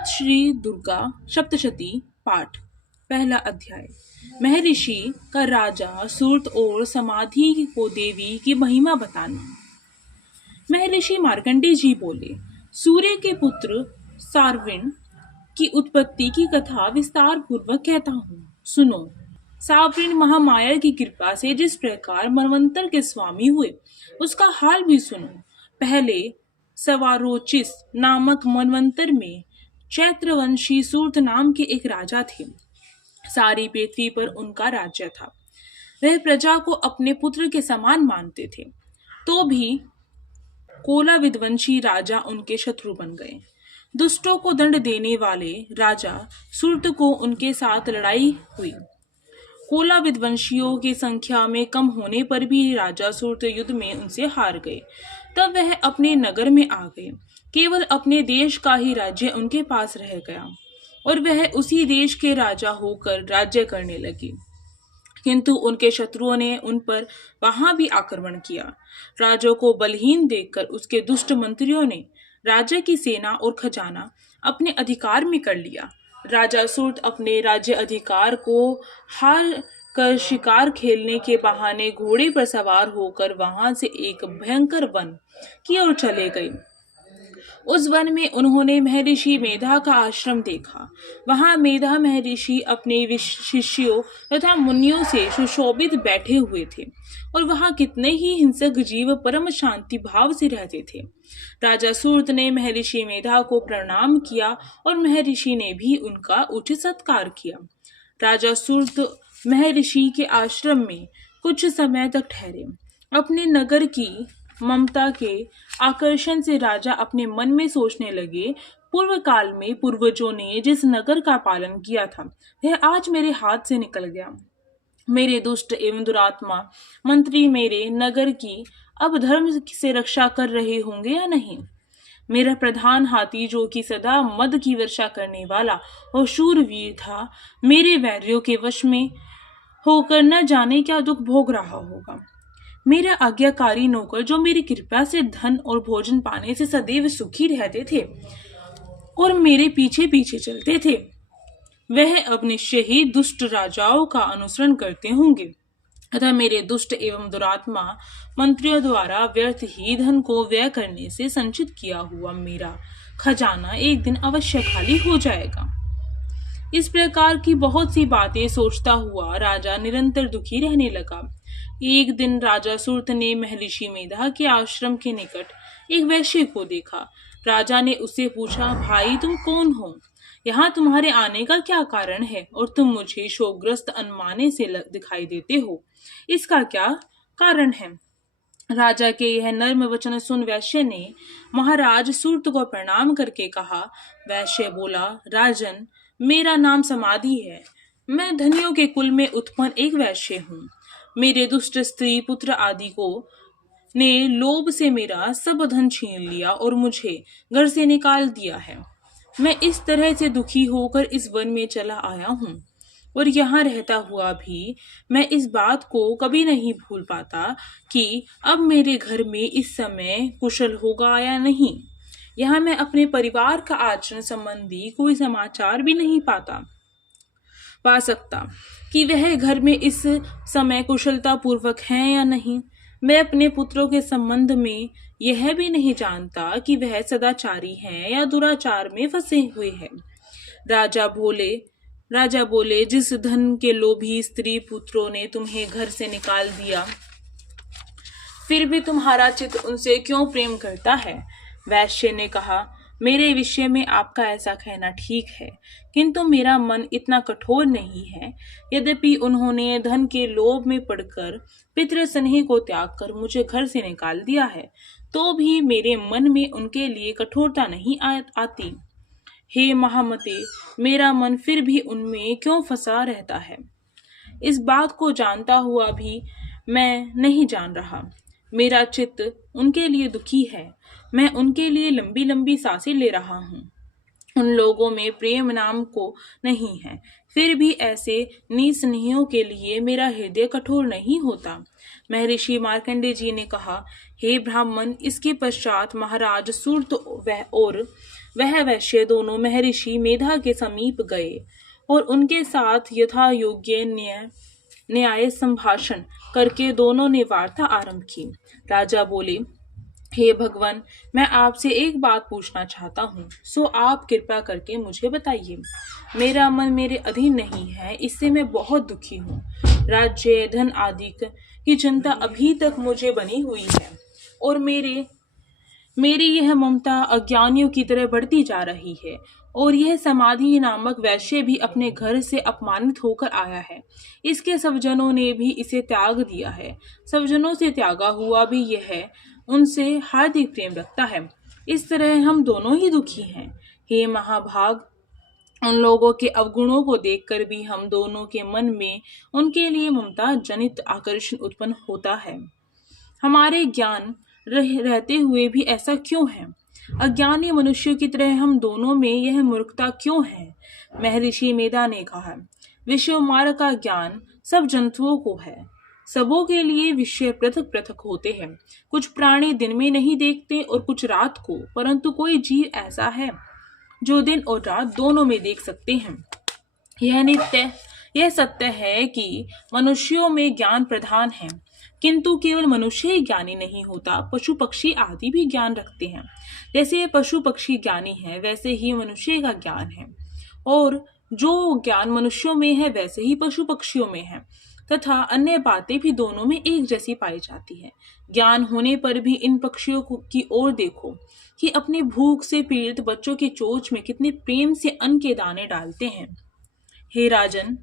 तत् श्री दुर्गा सप्तशती पाठ। पहला अध्याय। महर्षि का राजा सूर्त और समाधि को देवी की महिमा बताना। महर्षि मार्कंडेय जी बोले, सूर्य के पुत्र सारविण की उत्पत्ति की कथा विस्तार पूर्वक कहता हूँ, सुनो। सावरिन महामाया की कृपा से जिस प्रकार मनवंतर के स्वामी हुए, उसका हाल भी सुनो। पहले सवारोचिस नामक मनवंतर में चैत्रवंशी सूर्त नाम के एक राजा थे। सारी पृथ्वी पर उनका राज्य था। वह प्रजा को अपने पुत्र के समान मानते थे, तो भी कोला विध्वंसी राजा उनके शत्रु बन गए। दुष्टों को दंड देने वाले राजा सूर्त को उनके साथ लड़ाई हुई। कोला विध्वंसियों की संख्या में कम होने पर भी राजा सूर्त युद्ध में उनसे हार गए। तब वह अपने नगर में आ गए। केवल अपने देश का ही राज्य उनके पास रह गया और वह उसी देश के राजा होकर राज्य करने लगे। किंतु उनके शत्रुओं ने उन पर वहां भी आक्रमण किया। राजा को बलहीन देखकर उसके दुष्ट मंत्रियों ने राजा की सेना और खजाना अपने अधिकार में कर लिया। राजा सूर्त अपने राज्य अधिकार को हार कर शिकार खेलने के बहाने घोड़े पर सवार होकर वहां से एक भयंकर वन की ओर चले गए। उस वन में उन्होंने महर्षि मेधा का आश्रम देखा। वहां मेधा महर्षि अपने शिष्यों तथा मुनियों से सुशोभित बैठे हुए थे और वहां कितने ही हिंसक जीव परम शांति भाव से रहते थे। राजा सूर्त ने महर्षि मेधा को प्रणाम किया और महर्षि ने भी उनका उचित सत्कार किया। राजा सूर्त महर्षि के आश्रम में कुछ समय तक ठहरे। अपने नगर की ममता के आकर्षण से राजा अपने मन में सोचने लगे, पूर्व काल में पूर्वजों ने जिस नगर का पालन किया था वह आज मेरे हाथ से निकल गया। मेरे दुष्ट एवं दुरात्मा मंत्री मेरे नगर की अब धर्म से रक्षा कर रहे होंगे या नहीं। मेरा प्रधान हाथी, जो कि सदा मद की वर्षा करने वाला और शूरवीर था, मेरे वैरियों के वश में होकर न जाने क्या दुख भोग रहा होगा। मेरा आज्ञाकारी नौकर, जो मेरी कृपा से धन और भोजन पाने से सदैव सुखी रहते थे और मेरे पीछे पीछे चलते थे, वह अब निश्चय ही दुष्ट राजाओं का अनुसरण करते होंगे तथा मेरे दुष्ट एवं दुरात्मा मंत्रियों द्वारा व्यर्थ ही धन को व्यय करने से संचित किया हुआ मेरा खजाना एक दिन अवश्य खाली हो जाएगा। इस प्रकार की बहुत सी बातें सोचता हुआ राजा निरंतर दुखी रहने लगा। एक दिन राजा सूर्त ने महर्षि मेधा के आश्रम के निकट एक वैश्य को देखा। राजा ने उससे पूछा, भाई तुम कौन हो? यहाँ तुम्हारे आने का क्या कारण है और तुम मुझे शोकग्रस्त अनमाने से दिखाई देते हो, इसका क्या कारण है? राजा के यह नर्म वचन सुन वैश्य ने महाराज सूर्त को प्रणाम करके कहा। वैश्य बोला, राजन, मेरा नाम समाधि है। मैं धनियों के कुल में उत्पन्न एक वैश्य हूँ। मेरे दुष्ट स्त्री पुत्र आदि को ने लोभ से मेरा सब धन छीन लिया और मुझे घर से निकाल दिया है। मैं इस तरह से दुखी होकर इस वन में चला आया हूँ और यहाँ रहता हुआ भी मैं इस बात को कभी नहीं भूल पाता कि अब मेरे घर में इस समय कुशल होगा या नहीं। यहाँ मैं अपने परिवार का आचरण संबंधी कोई समाचार भी नहीं पा सकता कि वह घर में इस समय कुशलता पूर्वक है या नहीं। मैं अपने पुत्रों के संबंध में यह भी नहीं जानता कि वह सदाचारी हैं या दुराचार में फंसे हुए हैं। राजा बोले, जिस धन के लोभी स्त्री पुत्रों ने तुम्हें घर से निकाल दिया, फिर भी तुम्हारा चित्त उनसे क्यों प्रेम करता है? वैश्य ने कहा, मेरे विषय में आपका ऐसा कहना ठीक है, किंतु मेरा मन इतना कठोर नहीं है। यद्यपि उन्होंने धन के लोभ में पड़कर पितृ स्नेह को त्याग कर मुझे घर से निकाल दिया है, तो भी मेरे मन में उनके लिए कठोरता नहीं आती। हे महामते, मेरा मन फिर भी उनमें क्यों फंसा रहता है? इस बात को जानता हुआ भी मैं नहीं जान रहा। मेरा चित्त उनके लिए दुखी है। मैं उनके लिए लंबी लंबी सांसें ले रहा हूँ। उन लोगों में प्रेम नाम को नहीं है, फिर भी ऐसे निस्नेहियों के लिए मेरा हृदय कठोर नहीं होता। महर्षि मार्कंडेय जी ने कहा, हे ब्राह्मण, इसके पश्चात महाराज सूर्त और वह वैश्य दोनों महर्षि मेधा के समीप गए और उनके साथ यथा योग्य न्याय संभाषण करके दोनों ने वार्ता आरंभ की। राजा बोले, हे भगवान, मैं आपसे एक बात पूछना चाहता हूँ, सो आप कृपा करके मुझे बताइए। मेरा मन मेरे अधीन नहीं है, इससे मैं बहुत दुखी हूँ। राज्य, धन आदि की चिंता अभी तक मुझे बनी हुई है और मेरी यह ममता अज्ञानियों की तरह बढ़ती जा रही है। और यह समाधि नामक वैश्य भी अपने घर से अपमानित होकर आया है। इसके स्वजनों ने भी इसे त्याग दिया है। स्वजनों से त्यागा हुआ भी यह उनसे हार्दिक प्रेम रखता है। इस तरह हम दोनों ही दुखी हैं। हे महाभाग, उन लोगों के अवगुणों को देखकर भी हम दोनों के मन में उनके लिए ममता जनित आकर्षण उत्पन्न होता है। हमारे ज्ञान रहते हुए भी ऐसा क्यों है? अज्ञानी मनुष्यों की तरह हम दोनों में यह मूर्खता क्यों है? महर्षि मेधा ने कहा, विषय मार्ग का ज्ञान सब जंतुओं को है। सबों के लिए विषय पृथक पृथक होते हैं। कुछ प्राणी दिन में नहीं देखते और कुछ रात को, परंतु कोई जीव ऐसा है जो दिन और रात दोनों में देख सकते हैं। यह सत्य है कि मनुष्यों में ज्ञान प्रधान है, किंतु केवल मनुष्य ही ज्ञानी नहीं होता, पशु पक्षी आदि भी ज्ञान रखते हैं। जैसे पशु पक्षी ज्ञानी है, वैसे ही मनुष्य का ज्ञान है, और जो ज्ञान मनुष्यों में है वैसे ही पशु पक्षियों में है, तथा अन्य बातें भी दोनों में एक जैसी पाई जाती है। ज्ञान होने पर भी इन पक्षियों की ओर देखो कि अपनी भूख से पीड़ित बच्चों की चोंच में कितने प्रेम से अन्न के दाने डालते हैं। हे राजन,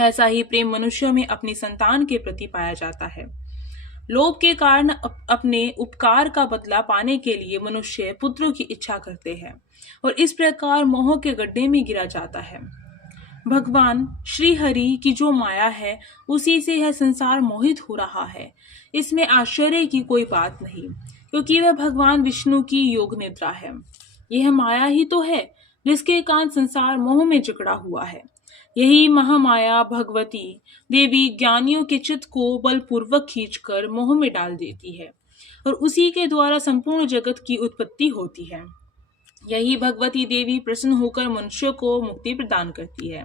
ऐसा ही प्रेम मनुष्यों में अपनी संतान के प्रति पाया जाता है। लोभ के कारण अपने उपकार का बदला पाने के लिए मनुष्य पुत्रों की इच्छा करते हैं और इस प्रकार मोह के गड्ढे में गिरा जाता है। भगवान श्री हरि की जो माया है, उसी से यह संसार मोहित हो रहा है। इसमें आश्चर्य की कोई बात नहीं, क्योंकि वह भगवान विष्णु की योग निद्रा है। यह माया ही तो है जिसके कारण संसार मोह में जकड़ा हुआ है। यही महामाया भगवती देवी ज्ञानियों के चित्त को बलपूर्वक खींचकर मोह में डाल देती है और उसी के द्वारा संपूर्ण जगत की उत्पत्ति होती है। यही भगवती देवी प्रसन्न होकर मनुष्य को मुक्ति प्रदान करती है।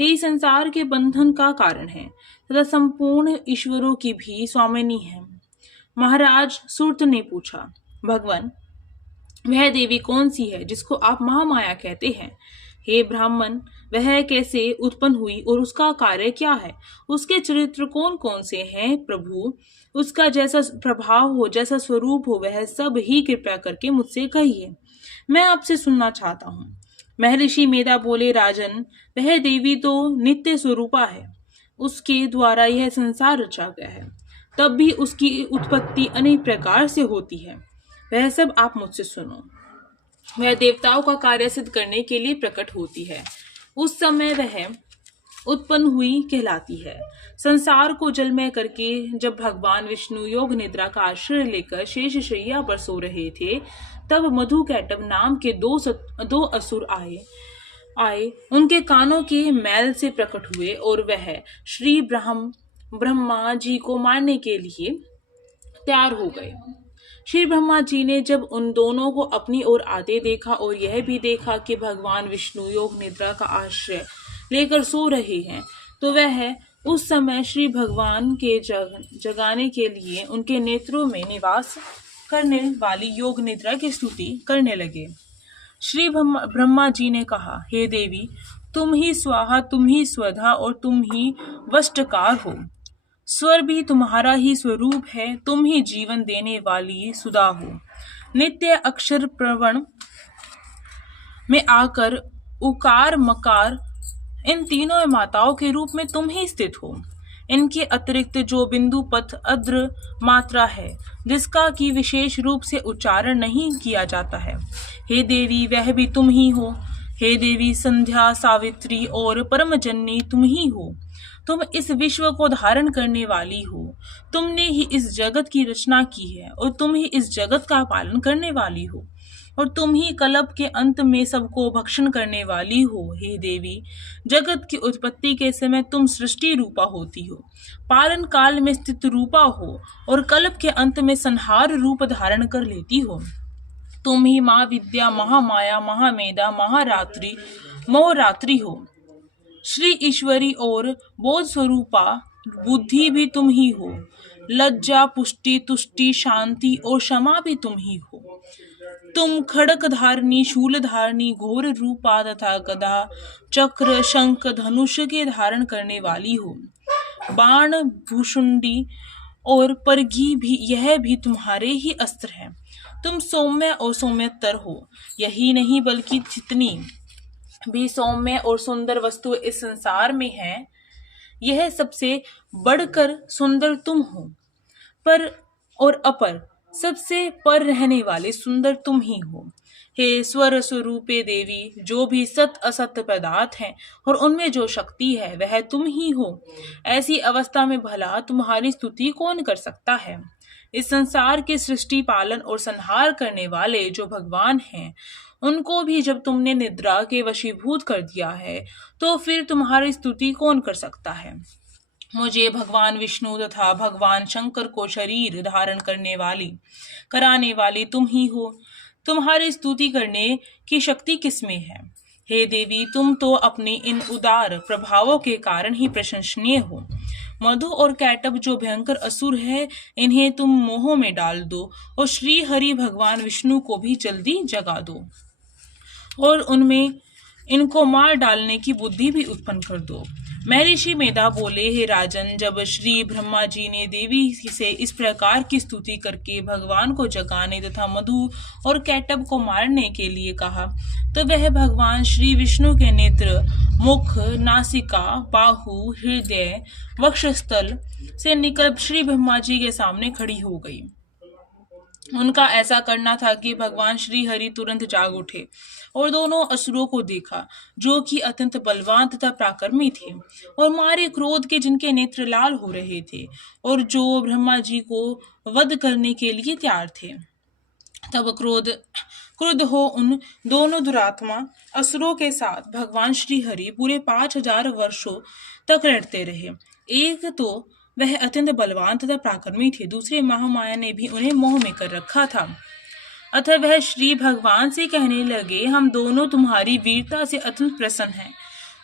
यही संसार के बंधन का कारण है तथा संपूर्ण ईश्वरों की भी स्वामिनी है। महाराज सूर्त ने पूछा, भगवान, वह देवी कौन सी है जिसको आप महामाया कहते हैं? हे ब्राह्मण, वह कैसे उत्पन्न हुई और उसका कार्य क्या है? उसके चरित्र कौन कौन से हैं? प्रभु, उसका जैसा प्रभाव हो, जैसा स्वरूप हो, वह सब ही कृपया करके मुझसे कहिए, मैं आपसे सुनना चाहता हूँ। महर्षि मेधा बोले, राजन, वह देवी तो नित्य स्वरूपा है। उसके द्वारा यह संसार रचा गया है, तब भी उसकी उत्पत्ति अनेक प्रकार से होती है। वह सब आप मुझसे सुनो। वह देवताओं का कार्य सिद्ध करने के लिए प्रकट होती है। उस समय वह उत्पन्न हुई कहलाती है। संसार को जलमय करके जब भगवान विष्णु योग निद्रा का आश्रय लेकर शेष शैया पर सो रहे थे, तब मधुकैटभ नाम के दो असुर आए। उनके कानों के मैल से प्रकट हुए और वह श्री ब्रह्मा जी को मारने के लिए तैयार हो गए। श्री ब्रह्मा जी ने जब उन दोनों को अपनी ओर आते देखा और यह भी देखा कि भगवान विष्णु योग निद्रा का आश्रय लेकर सो रहे हैं, तो वह उस समय श्री भगवान के जगाने के लिए उनके नेत्रों में निवास करने वाली योग निद्रा की स्तुति करने लगे। श्री ब्रह्मा जी ने कहा, हे देवी, तुम ही स्वाहा, तुम ही स्वधा और तुम ही वष्टकार हो। स्वर भी तुम्हारा ही स्वरूप है, तुम ही जीवन देने वाली सुधा हो। नित्य अक्षर प्रवण में आकर उकार मकार इन तीनों माताओं के रूप में तुम ही स्थित हो। इनके अतिरिक्त जो बिंदु पथ अद्र मात्रा है, जिसका कि विशेष रूप से उच्चारण नहीं किया जाता है, हे देवी, वह भी तुम ही हो। हे देवी, संध्या, सावित्री और परमजननी तुम ही हो। तुम इस विश्व को धारण करने वाली हो। तुमने ही इस जगत की रचना की है और तुम ही इस जगत का पालन करने वाली हो और तुम ही कल्प के अंत में सबको भक्षण करने वाली हो। हे देवी, जगत की उत्पत्ति के समय तुम सृष्टि रूपा होती हो, पालन काल में स्थित रूपा हो और कल्प के अंत में संहार रूप धारण कर लेती हो। तुम ही महाविद्या, महामाया, महामेधा, महारात्रि, मोहरात्रि हो। श्री ईश्वरी और बोध स्वरूपा बुद्धि भी तुम ही हो। लज्जा, पुष्टि, तुष्टि, शांति और क्षमा भी तुम ही हो। तुम खड़क धारणी, शूल धारणी, घोर रूपा तथा गदा, चक्र, शंख, धनुष के धारण करने वाली हो। बाण, भूषुंडी और परगी भी, यह भी तुम्हारे ही अस्त्र हैं। तुम सौम्य और सौम्यतर हो। यही नहीं बल्कि जितनी भी सौम्य और सुंदर वस्तु इस संसार में है, यह सबसे बढ़कर सुंदर तुम हो। पर और अपर, सबसे पर रहने वाले सुंदर तुम ही हो। हे स्वर स्वरूपे देवी, जो भी सत असत पदार्थ हैं और उनमें जो शक्ति है वह तुम ही हो। ऐसी अवस्था में भला तुम्हारी स्तुति कौन कर सकता है। इस संसार के सृष्टि, पालन और संहार करने वाले जो भगवान हैं, उनको भी जब तुमने निद्रा के वशीभूत कर दिया है, तो फिर तुम्हारी स्तुति कौन कर सकता है। मुझे भगवान विष्णु तथा भगवान शंकर को शरीर धारण कराने वाली तुम ही हो। तुम्हारी स्तुति करने की शक्ति किसमें है। हे देवी, तुम तो अपने इन उदार प्रभावों के कारण ही प्रशंसनीय हो। मधु और कैटब जो भयंकर असुर है, इन्हें तुम मोह में डाल दो और श्री हरि भगवान विष्णु को भी जल्दी जगा दो और उनमें इनको मार डालने की बुद्धि भी उत्पन्न कर दो। महर्षि मेधा बोले, हे राजन, जब श्री ब्रह्मा जी ने देवी से इस प्रकार की स्तुति करके भगवान को जगाने तथा मधु और कैटब को मारने के लिए कहा, तो वह भगवान श्री विष्णु के नेत्र, मुख, नासिका, बाहु, हृदय, वक्षस्थल से निकल श्री ब्रह्मा जी के सामने खड़ी हो गई। उनका ऐसा करना था कि भगवान श्री हरि तुरंत जाग उठे और दोनों असुरों को देखा, जो कि अत्यंत बलवान तथा पराक्रमी थे और मारे क्रोध के जिनके नेत्र लाल हो रहे थे और जो ब्रह्मा जी को वध करने के लिए तैयार थे। तब क्रुद्ध हो उन दोनों दुरात्मा असुरों के साथ भगवान श्री हरि पूरे 5000 वर्षों तक लड़ते रहे। एक तो वह अत्यंत बलवान तथा पराक्रमी थे, दूसरे महामाया ने भी उन्हें मोह में कर रखा था। अतः वह श्री भगवान से कहने लगे, हम दोनों तुम्हारी वीरता से अत्यंत प्रसन्न हैं,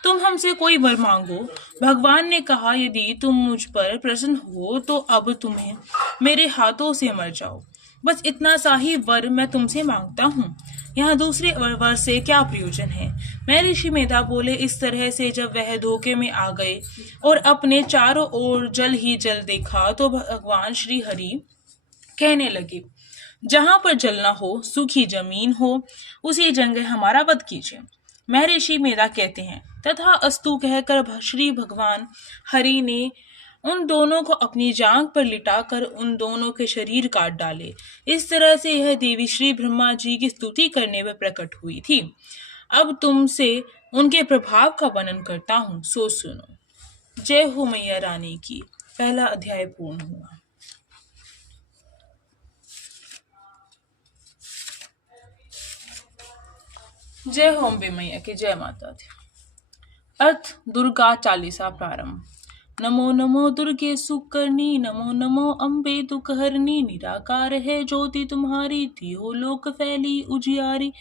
तुम हमसे कोई वर मांगो। भगवान ने कहा, यदि तुम मुझ पर प्रसन्न हो तो अब तुम्हें मेरे हाथों से मर जाओ। बस इतना सा ही वर मैं तुमसे मांगता हूँ, यहाँ दूसरे वर से क्या प्रयोजन है। महर्षि मेधा बोले, इस तरह से जब वह धोखे में आ गए और अपने चारों ओर जल ही जल देखा, तो भगवान श्री हरि कहने लगे, जहां पर जल न हो, सूखी जमीन हो, उसी जगह हमारा वध कीजिए। महर्षि मेधा कहते हैं, तथा अस्तु कहकर श्री भगवान हरि ने उन दोनों को अपनी जांघ पर लिटाकर उन दोनों के शरीर काट डाले। इस तरह से यह देवी श्री ब्रह्मा जी की स्तुति करने पर प्रकट हुई थी। अब तुमसे उनके प्रभाव का वर्णन करता हूँ, सो सुनो। जय हो मैया रानी की। पहला अध्याय पूर्ण हुआ। जय हो अम्बे मैया की। जय माता दी। अर्थ दुर्गा चालीसा प्रारंभ। नमो नमो दुर्गे सुकर्णी, नमो नमो अम्बे दुखहरणी। निराकार है ज्योति तुम्हारी, थी हो लोक फैली उजियारी।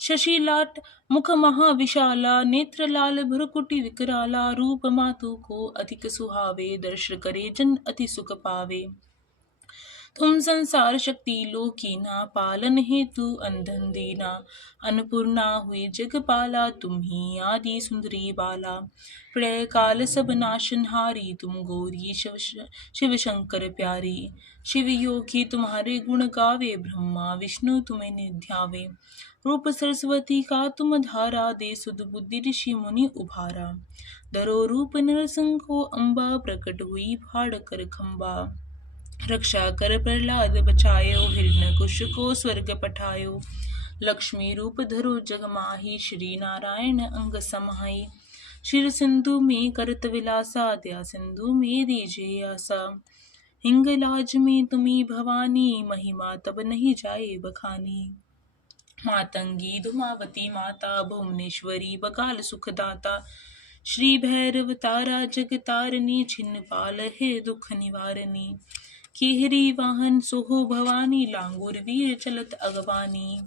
शशि लाट मुख महाविशाला, नेत्र लाल भ्रुकुटी विकराला। रूप मातु को अधिक सुहावे, दर्श करे जन अति सुख पावे। तुम संसार शक्ति लोकीना, पालन हेतु अंधन दीना। अन्नपूर्णा हुई जगपाला, तुम ही आदि सुंदरी बाला। प्रलय काल सब नाशनहारी, तुम गौरी शिव शंकर प्यारी। शिव योगी तुम्हारे गुण गावे, ब्रह्मा विष्णु तुम्हें निध्यावे। रूप सरस्वती का तुम धारा, दे सुध बुद्धि ऋषि मुनि उभारा। धरो रूप नरसिंह को अम्बा, प्रकट हुई फाड़ कर खम्बा। रक्षा कर प्रहलाद बचायो, हिरण्यकुश को स्वर्ग पठायो। लक्ष्मी रूप धरो जग माही, श्री नारायण अंग समाही। शिर सिंधु में करत विलासा, दया सिंधु में दीजिए आसा। हिंगलाज में तुम्ही भवानी, महिमा तब नहीं जाए बखानी। मातंगी धुमावती माता, भुवनेश्वरी बकाल सुखदाता। श्री भैरव तारा जगतारनी, छिन्न पाल है दुख निवारनी। केहरी वाहन सोहो भवानी, लांगुर वीर चलत अगवानी।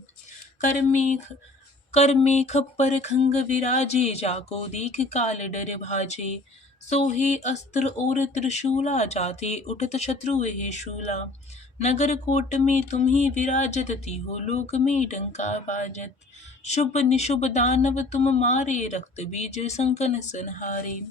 कर में खप्पर खंग विराजे, जाको दीख काल डर भाजे। सोहे अस्त्र और त्रिशूला, जाते उठत शत्रु हे शूला। नगर कोट में तुम्ही विराजत, तीहो लोक में डंका बाजत। शुभ निशुभ दानव तुम मारे, रक्त बीज संकन संहारे।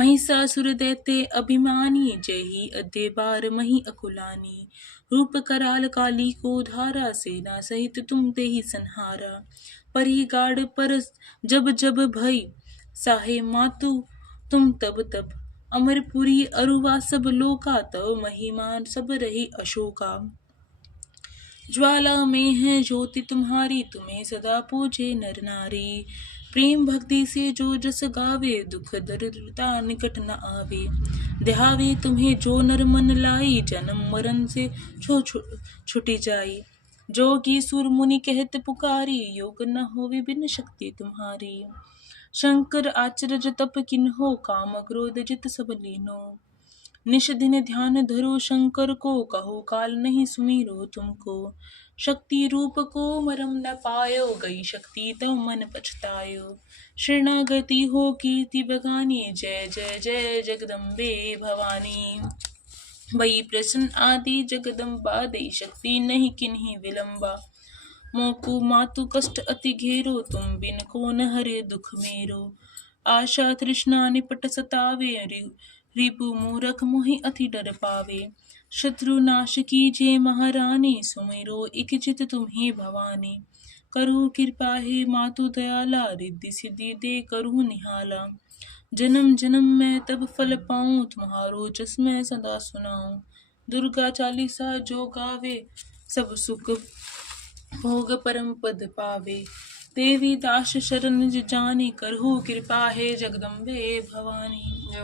महिषासुर दैत्य अभिमानी, जय ही अद्य बार मही अकुलानी। रूप कराल काली को धारा, सेना सहित तुम तेहि संहारा। परी गाड़ पर जब जब भई, साहे मातु तुम तब तब। अमरपुरी अरुवा सब लोका, तव महिमा सब रही अशोका। ज्वाला में है ज्योति तुम्हारी, तुम्हें सदा पूजे नर नारी। प्रेम भक्ति से जो जस गावे, दुख दरिद्रता निकट न आवे। ध्यावे तुम्हें जो नर मन लाई, जन्म मरण से छुटी जाई। जोगी सुर मुनि कहत पुकारी, योग न होवे बिन शक्ति तुम्हारी। शंकर आचरज तप किन्हो, काम क्रोध जित सब लीनो। निश दिन ध्यान धरो शंकर को, कहो काल नहीं सुमीरो तुमको। शक्ति रूप को मरम न पायो, गई शक्ति तव मन पछतायो। शरणागति हो कीर्ति बगानी, जय जय जय जगदम्बे भवानी। वही प्रसन्न आदि जगदम्बा, दई शक्ति नहीं किन्हीं विलंबा। मोकु मातु कष्ट अति घेरो, तुम बिन को न हरे दुख मेरो। आशा तृष्णा निपट सतावे, रिपु मूरख मोहि अति डर पावे। शत्रु नाश कीजे महारानी, सुमिरो इक चित तुम्ही भवानी। करहु कृपा हे मातु दयाला, रिद्धि सिद्धि दे करहु निहाला। जन्म जन्म मैं तब फल पाऊं, तुम्हारो जस मैं सदा सुनाऊं। दुर्गा चालीसा जो गावे, सब सुख भोग परम पद पावे। देवी दास शरण जाने, करहु कृपा हे जगदम्बे भवानी।